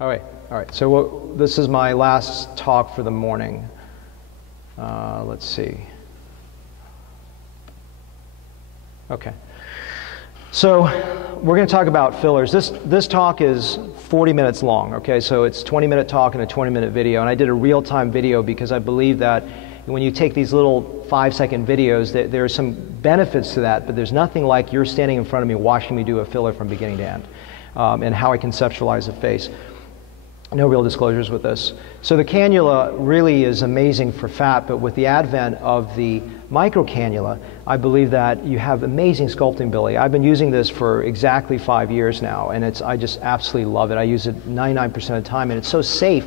All right. So this is my last talk for the morning. Let's see. Okay. So we're going to talk about fillers. This talk is 40 minutes long, okay? So it's 20-minute talk and a 20-minute video. And I did a real-time video because I believe that when you take these little 5-second videos, there are some benefits to that, but there's nothing like you're standing in front of me watching me do a filler from beginning to end, and how I conceptualize a face. No real disclosures with this. So the cannula really is amazing for fat, but with the advent of the micro cannula, I believe that you have amazing sculpting ability. I've been using this for exactly 5 years now, and I just absolutely love it. I use it 99% of the time, and it's so safe.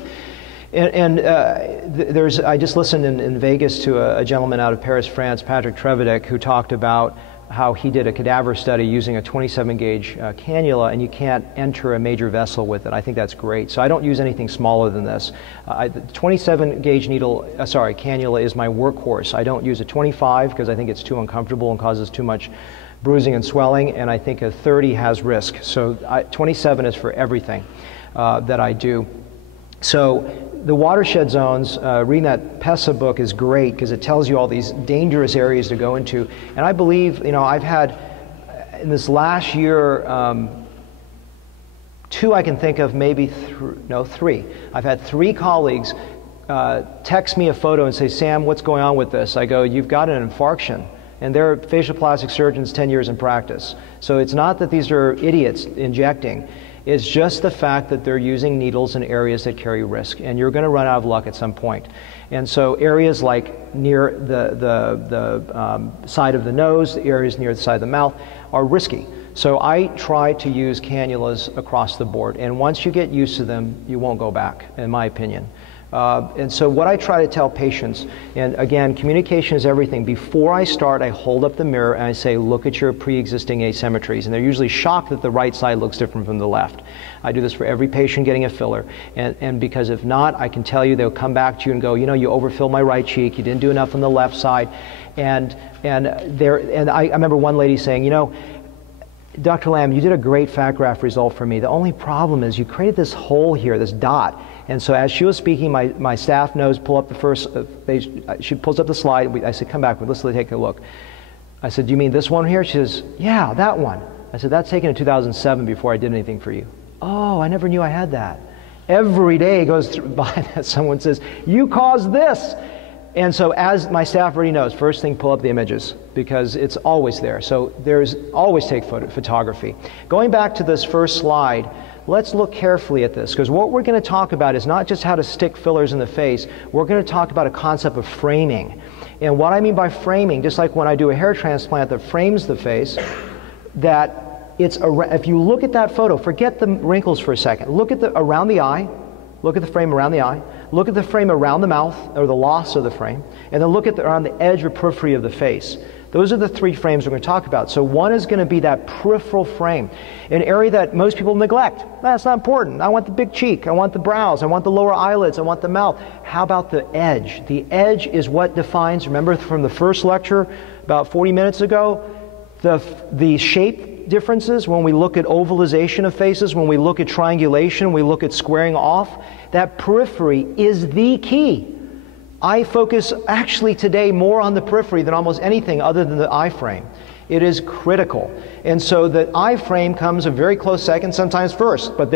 I just listened in Vegas to a gentleman out of Paris, France, Patrick Trevedek, who talked about how he did a cadaver study using a 27-gauge cannula, and you can't enter a major vessel with it. I think that's great. So I don't use anything smaller than this. The 27-gauge cannula is my workhorse. I don't use a 25 because I think it's too uncomfortable and causes too much bruising and swelling, and I think a 30 has risk. So 27 is for everything that I do. So the watershed zones, reading that PESA book is great because it tells you all these dangerous areas to go into. And I believe, I've had, in this last year, 2 I can think of, maybe 3. I've had 3 colleagues text me a photo and say, Sam, what's going on with this? I go, you've got an infarction. And they're facial plastic surgeons, 10 years in practice. So it's not that these are idiots injecting. It's just the fact that they're using needles in areas that carry risk, and you're going to run out of luck at some point. And so areas like near the side of the nose, the areas near the side of the mouth are risky. So I try to use cannulas across the board, and once you get used to them, you won't go back, in my opinion. And so what I try to tell patients, and again, communication is everything. Before I start, I hold up the mirror and I say, look at your pre-existing asymmetries. And they're usually shocked that the right side looks different from the left. I do this for every patient getting a filler. And because if not, I can tell you, they'll come back to you and go, you overfilled my right cheek, you didn't do enough on the left side. And I remember one lady saying, Dr. Lamb, you did a great fat graft result for me. The only problem is you created this hole here, this dot. And so as she was speaking, my staff knows, pull up the first, she pulls up the slide. I said, come back, let's take a look. I said, do you mean this one here? She says, yeah, that one. I said, that's taken in 2007 before I did anything for you. Oh, I never knew I had that. Every day goes by that someone says, you caused this. And so as my staff already knows, first thing, pull up the images because it's always there. So always take photography. Going back to this first slide, let's look carefully at this because what we're going to talk about is not just how to stick fillers in the face. We're going to talk about a concept of framing. And what I mean by framing, just like when I do a hair transplant that frames the face, that if you look at that photo, forget the wrinkles for a second. Look at around the eye. Look at the frame around the eye. Look at the frame around the mouth, or the loss of the frame. And then look at around the edge or periphery of the face. Those are the 3 frames we're going to talk about. So one is going to be that peripheral frame, an area that most people neglect. That's not important. I want the big cheek. I want the brows. I want the lower eyelids. I want the mouth. How about the edge? The edge is what defines, remember from the first lecture about 40 minutes ago, the shape differences when we look at ovalization of faces, when we look at triangulation, we look at squaring off. That periphery is the key. I focus actually today more on the periphery than almost anything other than the eye frame. It is critical. And so the eye frame comes a very close second, sometimes first, but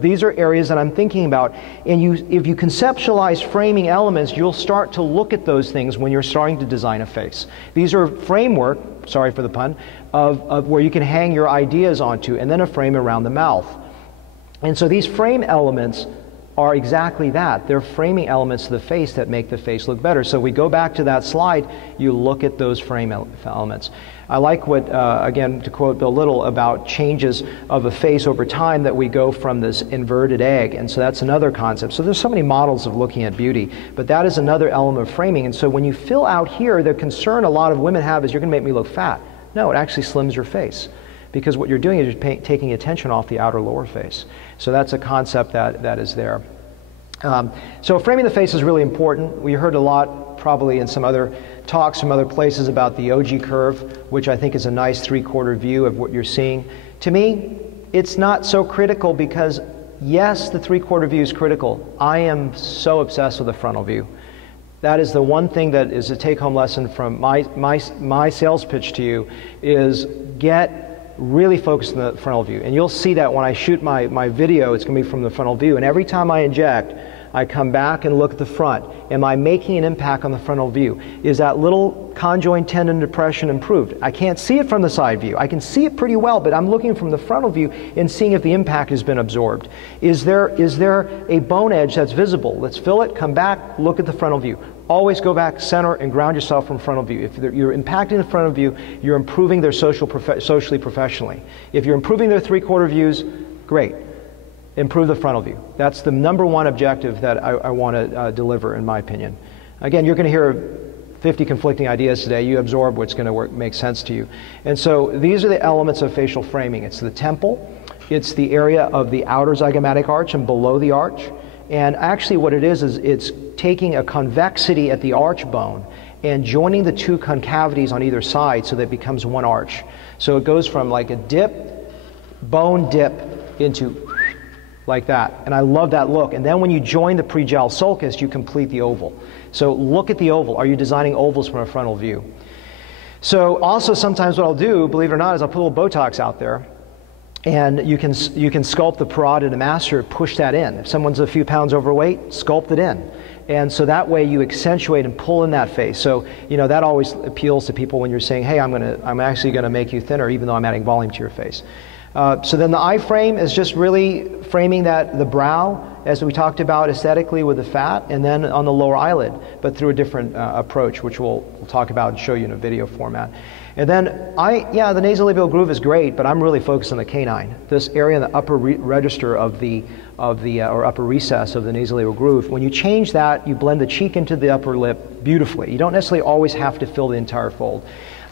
these are areas that I'm thinking about. And if you conceptualize framing elements, you'll start to look at those things when you're starting to design a face. These are framework, sorry for the pun, of where you can hang your ideas onto, and then a frame around the mouth. And so these frame elements are exactly that. They're framing elements to the face that make the face look better. So we go back to that slide, you look at those frame elements. I like what, again, to quote Bill Little, about changes of a face over time, that we go from this inverted egg. And so that's another concept. So there's so many models of looking at beauty, but that is another element of framing. And so when you fill out here, the concern a lot of women have is, you're going to make me look fat. No, it actually slims your face, because what you're doing is you're taking attention off the outer lower face. So that's a concept that is there. So framing the face is really important. We heard a lot probably in some other talks from other places about the OG curve, which I think is a nice 3/4 view of what you're seeing. To me, it's not so critical, because yes, the 3/4 view is critical. I am so obsessed with the frontal view. That is the one thing that is a take-home lesson from my sales pitch to you, is get really focused on the frontal view. And you'll see that when I shoot my video, it's going to be from the frontal view. And every time I inject, I come back and look at the front. Am I making an impact on the frontal view? Is that little conjoint tendon depression improved? I can't see it from the side view. I can see it pretty well, but I'm looking from the frontal view and seeing if the impact has been absorbed. Is there a bone edge that's visible? Let's fill it, come back, look at the frontal view. Always go back, center, and ground yourself from frontal view. If you're impacting the frontal view, you're improving their socially, professionally. If you're improving their 3/4 views, great. Improve the frontal view. That's the #1 objective that I want to deliver, in my opinion. Again, you're going to hear 50 conflicting ideas today. You absorb what's going to make sense to you. And so these are the elements of facial framing. It's the temple, it's the area of the outer zygomatic arch and below the arch. And actually what it is it's taking a convexity at the arch bone and joining the two concavities on either side so that it becomes one arch. So it goes from like a dip, bone dip, into like that. And I love that look. And then when you join the pre-gel sulcus, you complete the oval. So look at the oval. Are you designing ovals from a frontal view? So also sometimes what I'll do, believe it or not, is I'll put a little Botox out there, and you can sculpt the parotid and masseter, push that in. If someone's a few pounds overweight, sculpt it in. And so that way you accentuate and pull in that face. So, you know, that always appeals to people when you're saying, hey, I'm actually gonna make you thinner even though I'm adding volume to your face. So then the eye frame is just really framing the brow, as we talked about aesthetically with the fat, and then on the lower eyelid, but through a different approach, which we'll talk about and show you in a video format. And then the nasolabial groove is great, but I'm really focused on the canine. This area in the upper register or upper recess of the nasolabial groove. When you change that, you blend the cheek into the upper lip beautifully. You don't necessarily always have to fill the entire fold.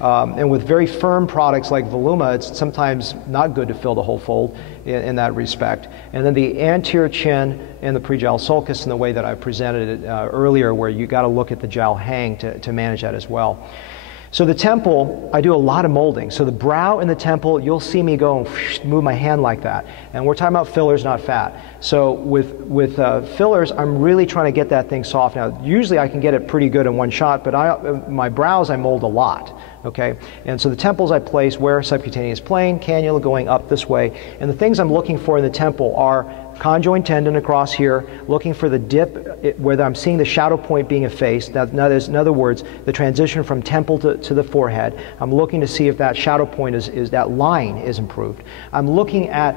And with very firm products like Voluma, it's sometimes not good to fill the whole fold in that respect. And then the anterior chin and the pre-jowl sulcus in the way that I presented it earlier, where you got to look at the jowl hang to manage that as well. So the temple, I do a lot of molding. So the brow and the temple, you'll see me go and move my hand like that. And we're talking about fillers, not fat. So with fillers, I'm really trying to get that thing soft. Now, usually I can get it pretty good in one shot, but my brows I mold a lot. Okay, and so the temples I place where subcutaneous plane, cannula going up this way, and the things I'm looking for in the temple are conjoint tendon across here, looking for the dip where I'm seeing the shadow point being effaced. In other words, the transition from temple to the forehead. I'm looking to see if that shadow point is that line is improved. I'm looking at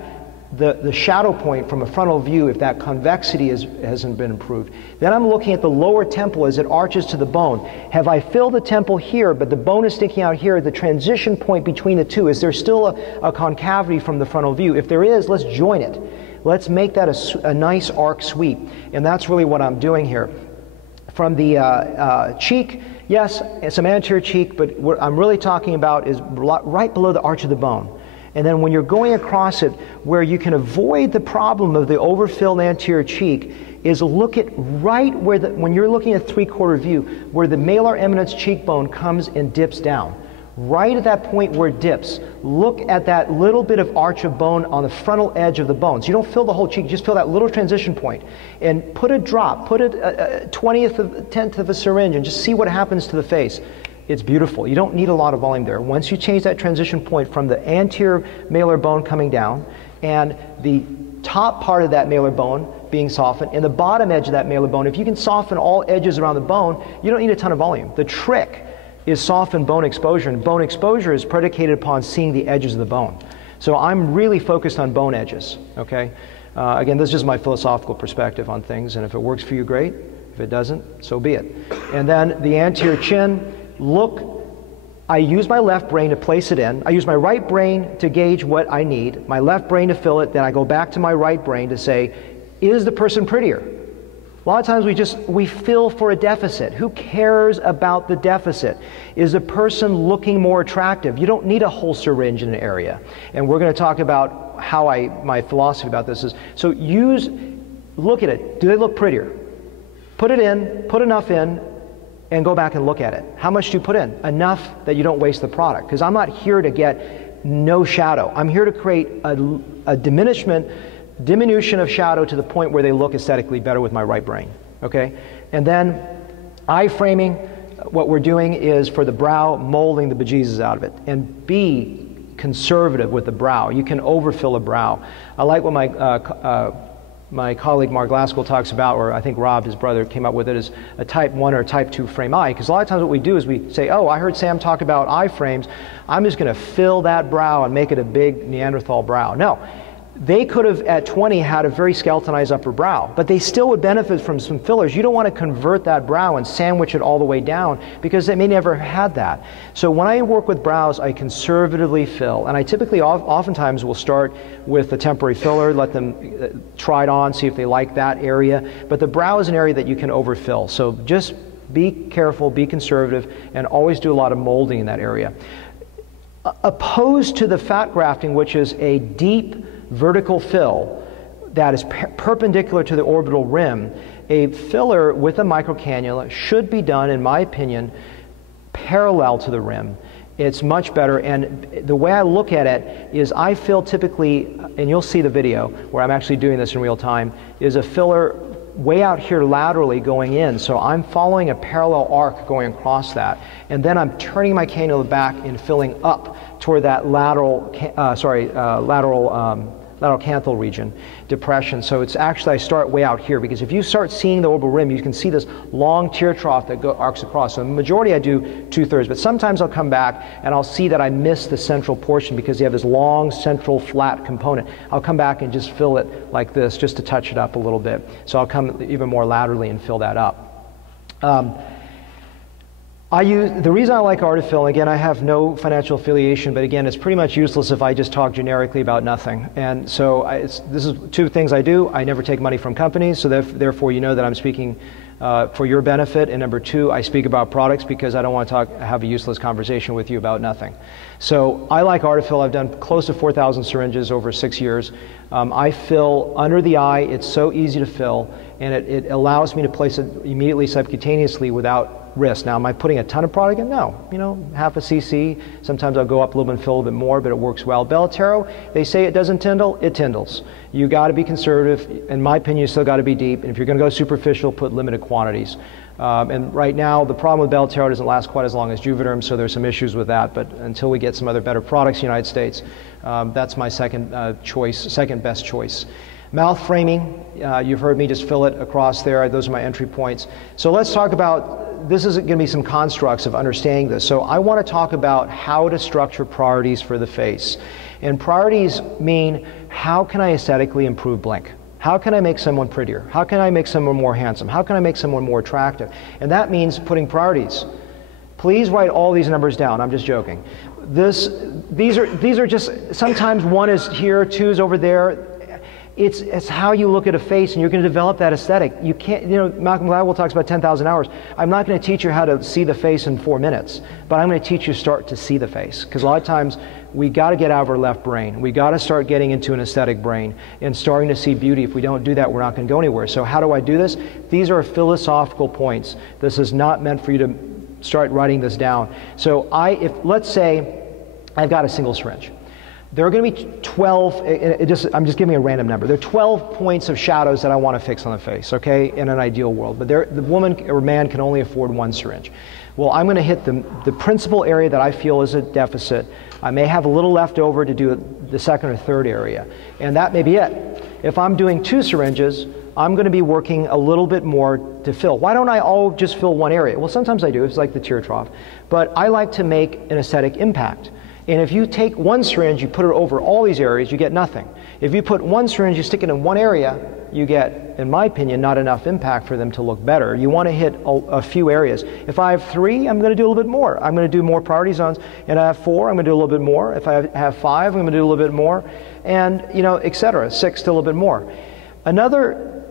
the shadow point from a frontal view, if that convexity hasn't been improved. Then I'm looking at the lower temple as it arches to the bone. Have I filled the temple here, but the bone is sticking out here, the transition point between the two? Is there still a concavity from the frontal view? If there is, let's join it. Let's make that a nice arc sweep. And that's really what I'm doing here. From the cheek, yes, some anterior cheek, but what I'm really talking about is right below the arch of the bone. And then when you're going across it, where you can avoid the problem of the overfilled anterior cheek, is look at right where when you're looking at 3/4 view, where the malar eminence cheekbone comes and dips down. Right at that point where it dips, look at that little bit of arch of bone on the frontal edge of the bone. So you don't fill the whole cheek, just fill that little transition point. And put a drop, put a 10th of a syringe, and just see what happens to the face. It's beautiful. You don't need a lot of volume there. Once you change that transition point from the anterior malar bone coming down, and the top part of that malar bone being softened, and the bottom edge of that malar bone, if you can soften all edges around the bone, you don't need a ton of volume. The trick is soften bone exposure, and bone exposure is predicated upon seeing the edges of the bone. So I'm really focused on bone edges, okay? Again, this is just my philosophical perspective on things, and if it works for you, great. If it doesn't, so be it. And then the anterior chin, look, I use my left brain to place it in. I use my right brain to gauge what I need, my left brain to fill it, then I go back to my right brain to say, is the person prettier? A lot of times we fill for a deficit. Who cares about the deficit? Is the person looking more attractive? You don't need a whole syringe in an area. And we're going to talk about how my philosophy about this is. So look at it. Do they look prettier? Put it in, put enough in, and go back and look at it. How much do you put in? Enough that you don't waste the product. Because I'm not here to get no shadow. I'm here to create a diminishment diminution of shadow to the point where they look aesthetically better with my right brain, okay? And then eye framing, what we're doing is for the brow, molding the bejesus out of it. And be conservative with the brow. You can overfill a brow. I like what my colleague Mark Glaskell talks about, or I think Rob, his brother, came up with it as a type 1 or a type 2 frame eye. Because a lot of times what we do is we say, oh, I heard Sam talk about eye frames. I'm just going to fill that brow and make it a big Neanderthal brow. No. They could have, at 20, had a very skeletonized upper brow, but they still would benefit from some fillers. You don't want to convert that brow and sandwich it all the way down because they may never have had that. So when I work with brows, I conservatively fill, and I typically oftentimes will start with a temporary filler, let them try it on, see if they like that area. But the brow is an area that you can overfill. So just be careful, be conservative, and always do a lot of molding in that area. Opposed to the fat grafting, which is a deep vertical fill that is perpendicular to the orbital rim, a filler with a microcannula should be done, in my opinion, parallel to the rim. It's much better, and the way I look at it is I fill typically, and you'll see the video where I'm actually doing this in real time, is a filler way out here laterally going in. So I'm following a parallel arc going across that, and then I'm turning my cannula back and filling up toward that lateral canthal region depression. So it's actually, I start way out here, because if you start seeing the orbital rim, you can see this long tear trough that arcs across. So the majority I do 2/3, but sometimes I'll come back and I'll see that I missed the central portion because you have this long central flat component. I'll come back and just fill it like this just to touch it up a little bit. So I'll come even more laterally and fill that up. The reason I like Artefill, again, I have no financial affiliation, but again, it's pretty much useless if I just talk generically about nothing. And so this is two things I do. I never take money from companies, so therefore you know that I'm speaking for your benefit. And number two, I speak about products because I don't want to have a useless conversation with you about nothing. So I like Artefill. I've done close to 4,000 syringes over 6 years. I fill under the eye. It's so easy to fill, and it allows me to place it immediately subcutaneously without risk. Now, am I putting a ton of product in? No. You know, half a cc. Sometimes I'll go up a little bit and fill a bit more, but it works well. Belotero, they say it doesn't tindle. It tindles. You got to be conservative. In my opinion, you still got to be deep. And if you're going to go superficial, put limited quantities. And right now, the problem with Belotero doesn't last quite as long as Juvederm, so there's some issues with that. But until we get some other better products in the United States, that's my second best choice. Mouth framing, you've heard me just fill it across there. Those are my entry points. So let's talk about, this is going to be some constructs of understanding this. So I want to talk about how to structure priorities for the face. And priorities mean, how can I aesthetically improve blink? How can I make someone prettier? How can I make someone more handsome? How can I make someone more attractive? And that means putting priorities. Please write all these numbers down. I'm just joking. These are just, sometimes one is here, two is over there. It's how you look at a face, and you're going to develop that aesthetic. You can't, you know, Malcolm Gladwell talks about 10,000 hours. I'm not going to teach you how to see the face in 4 minutes, but I'm going to teach you start to see the face. Because a lot of times we got to get out of our left brain. We got to start getting into an aesthetic brain and starting to see beauty. If we don't do that, we're not going to go anywhere. So how do I do this? These are philosophical points. This is not meant for you to start writing this down. So let's say I've got a single syringe. There are going to be 12, I'm just giving a random number. There are 12 points of shadows that I want to fix on the face, okay, in an ideal world. But the woman or man can only afford one syringe. Well, I'm going to hit the principal area that I feel is a deficit. I may have a little left over to do the second or third area, and that may be it. If I'm doing 2 syringes, I'm going to be working a little bit more to fill. Why don't I all just fill one area? Well, sometimes I do. It's like the tear trough. But I like to make an aesthetic impact. And if you take one syringe, you put it over all these areas, you get nothing. If you put one syringe, you stick it in one area, you get, in my opinion, not enough impact for them to look better. You want to hit a few areas. If I have 3, I'm going to do a little bit more. I'm going to do more priority zones. And I have 4, I'm going to do a little bit more. If I have 5, I'm going to do a little bit more. And, you know, et cetera. 6, still a little bit more. Another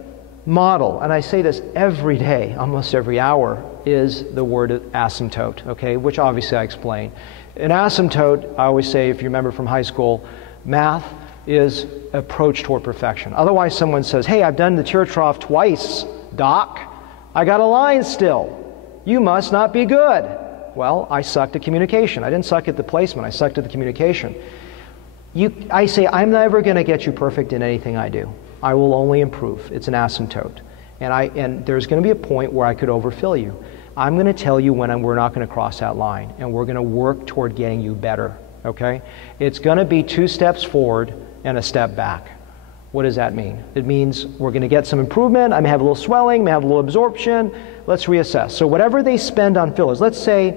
model, and I say this every day, almost every hour, is the word asymptote, okay, which obviously I explain. An asymptote, I always say, if you remember from high school, math is approach toward perfection. Otherwise, someone says, hey, I've done the tear trough twice, doc. I got a line still. You must not be good. Well, I sucked at communication. I didn't suck at the placement. I sucked at the communication. I say, I'm never going to get you perfect in anything I do. I will only improve. It's an asymptote. And there's going to be a point where I could overfill you. I'm going to tell you when we're not going to cross that line, and we're going to work toward getting you better, okay? It's going to be 2 steps forward and a step back. What does that mean? It means we're going to get some improvement. I may have a little swelling, may have a little absorption. Let's reassess. So whatever they spend on fillers, let's say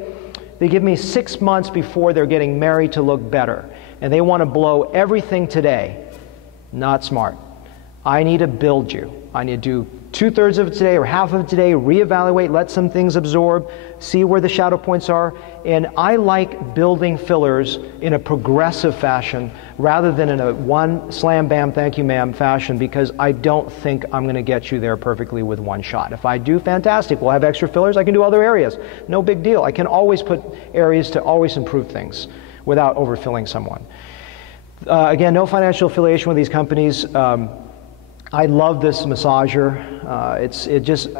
they give me 6 months before they're getting married to look better, and they want to blow everything today. Not smart. I need to build you. I need to do 2/3 of it today or half of it today, reevaluate, let some things absorb, see where the shadow points are. And I like building fillers in a progressive fashion rather than in a one slam bam thank you ma'am fashion, because I don't think I'm going to get you there perfectly with one shot. If I do, fantastic. We'll have extra fillers. I can do other areas. No big deal. I can always put areas to always improve things without overfilling someone. Again, no financial affiliation with these companies. I love this massager.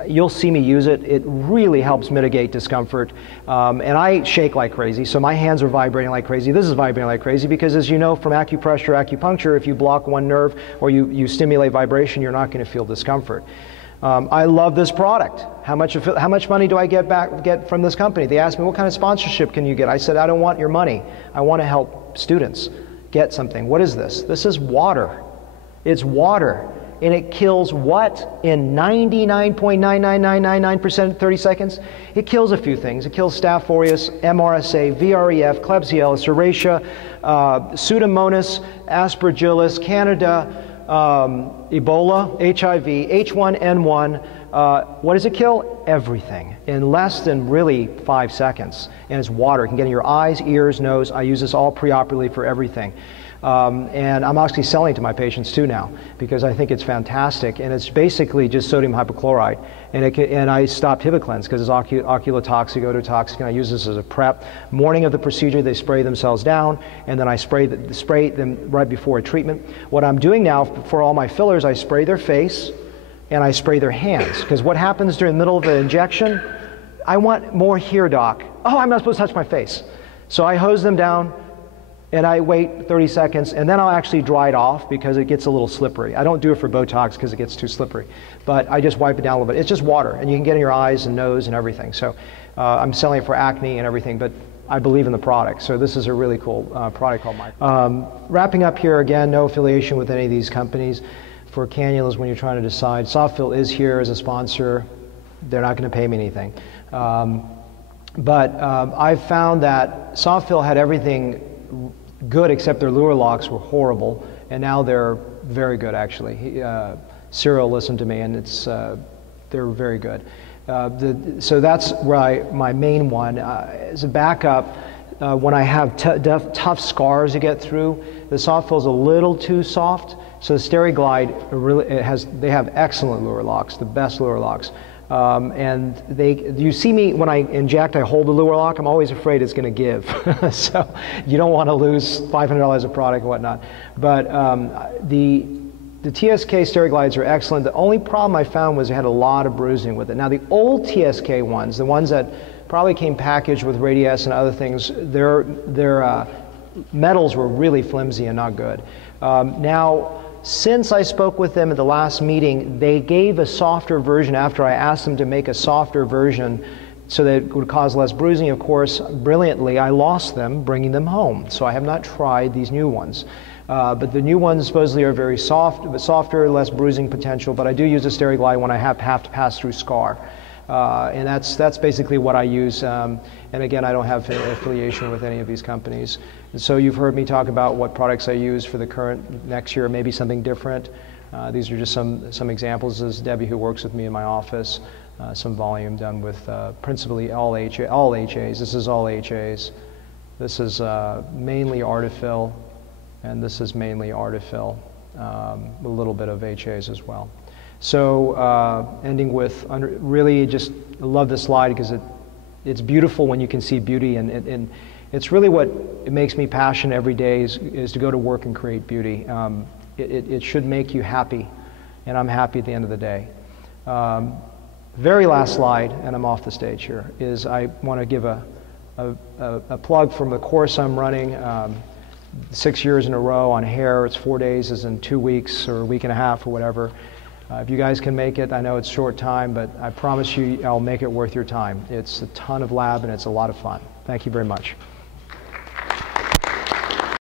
You'll see me use it. It really helps mitigate discomfort. And I shake like crazy, so my hands are vibrating like crazy. This is vibrating like crazy because, as you know from acupressure, acupuncture, if you block one nerve or you stimulate vibration, you're not going to feel discomfort. I love this product. How much money do I get from this company? They asked me, what kind of sponsorship can you get? I said, I don't want your money. I want to help students get something. What is this? This is water. It's water. And it kills what in 99.99999% in 30 seconds? It kills a few things. It kills Staph aureus, MRSA, VREF, Klebsiella, Serratia, Pseudomonas, Aspergillus, Candida, Ebola, HIV, H1N1. What does it kill? Everything in less than really 5 seconds. And it's water. It can get in your eyes, ears, nose. I use this all preoperatively for everything. And I'm actually selling it to my patients too now because I think it's fantastic. And it's basically just sodium hypochlorite. And I stopped Hibiclens because it's oculotoxic, ototoxic, and I use this as a prep. Morning of the procedure, they spray themselves down, and then I spray them right before a treatment. What I'm doing now for all my fillers, I spray their face and I spray their hands. Because what happens during the middle of an injection, I want more here, doc. Oh, I'm not supposed to touch my face. So I hose them down, and I wait 30 seconds, and then I'll actually dry it off because it gets a little slippery. I don't do it for Botox because it gets too slippery, but I just wipe it down a little bit. It's just water, and you can get in your eyes and nose and everything. So I'm selling it for acne and everything, but I believe in the product. So this is a really cool product called Micro. Wrapping up here, again, no affiliation with any of these companies. For cannulas, when you're trying to decide, Softfill is here as a sponsor. They're not going to pay me anything. But I've found that Softfill had everything good except their lure locks were horrible, and now they're very good actually. Cyril listened to me, and they're very good. So that's where my main one. As a backup, when I have tough scars to get through, the Softfill is a little too soft. So the Steriglide they have excellent lure locks, the best lure locks. And you see me when I inject, I hold the lure lock. I'm always afraid it's going to give. So you don't want to lose $500 of product and whatnot. But the TSK Steriglides are excellent. The only problem I found was they had a lot of bruising with it. Now the old TSK ones, the ones that probably came packaged with Radiesse and other things, their metals were really flimsy and not good. Now, since I spoke with them at the last meeting, they gave a softer version after I asked them to make a softer version so that it would cause less bruising. Of course, brilliantly, I lost them bringing them home. So I have not tried these new ones. But the new ones supposedly are very soft, but softer, less bruising potential. But I do use a Steriglide when I have to pass through scar. And that's basically what I use. And again, I don't have affiliation with any of these companies. And so you've heard me talk about what products I use for the current next year, maybe something different. These are just some examples. This is Debbie, who works with me in my office. Some volume done with principally all HAs. This is all HAs. This is mainly Artefill, and this is mainly Artefill, a little bit of HAs as well. So ending with, really just love this slide because it's beautiful when you can see beauty, and it's really what it makes me passionate every day is to go to work and create beauty. It should make you happy, and I'm happy at the end of the day. Very last slide, and I'm off the stage here, is I want to give a plug from the course I'm running. 6 years in a row. On hair, it's 4 days is in 2 weeks or a week and a half or whatever. If you guys can make it, I know it's short time, but I promise you I'll make it worth your time. It's a ton of lab and it's a lot of fun. Thank you very much.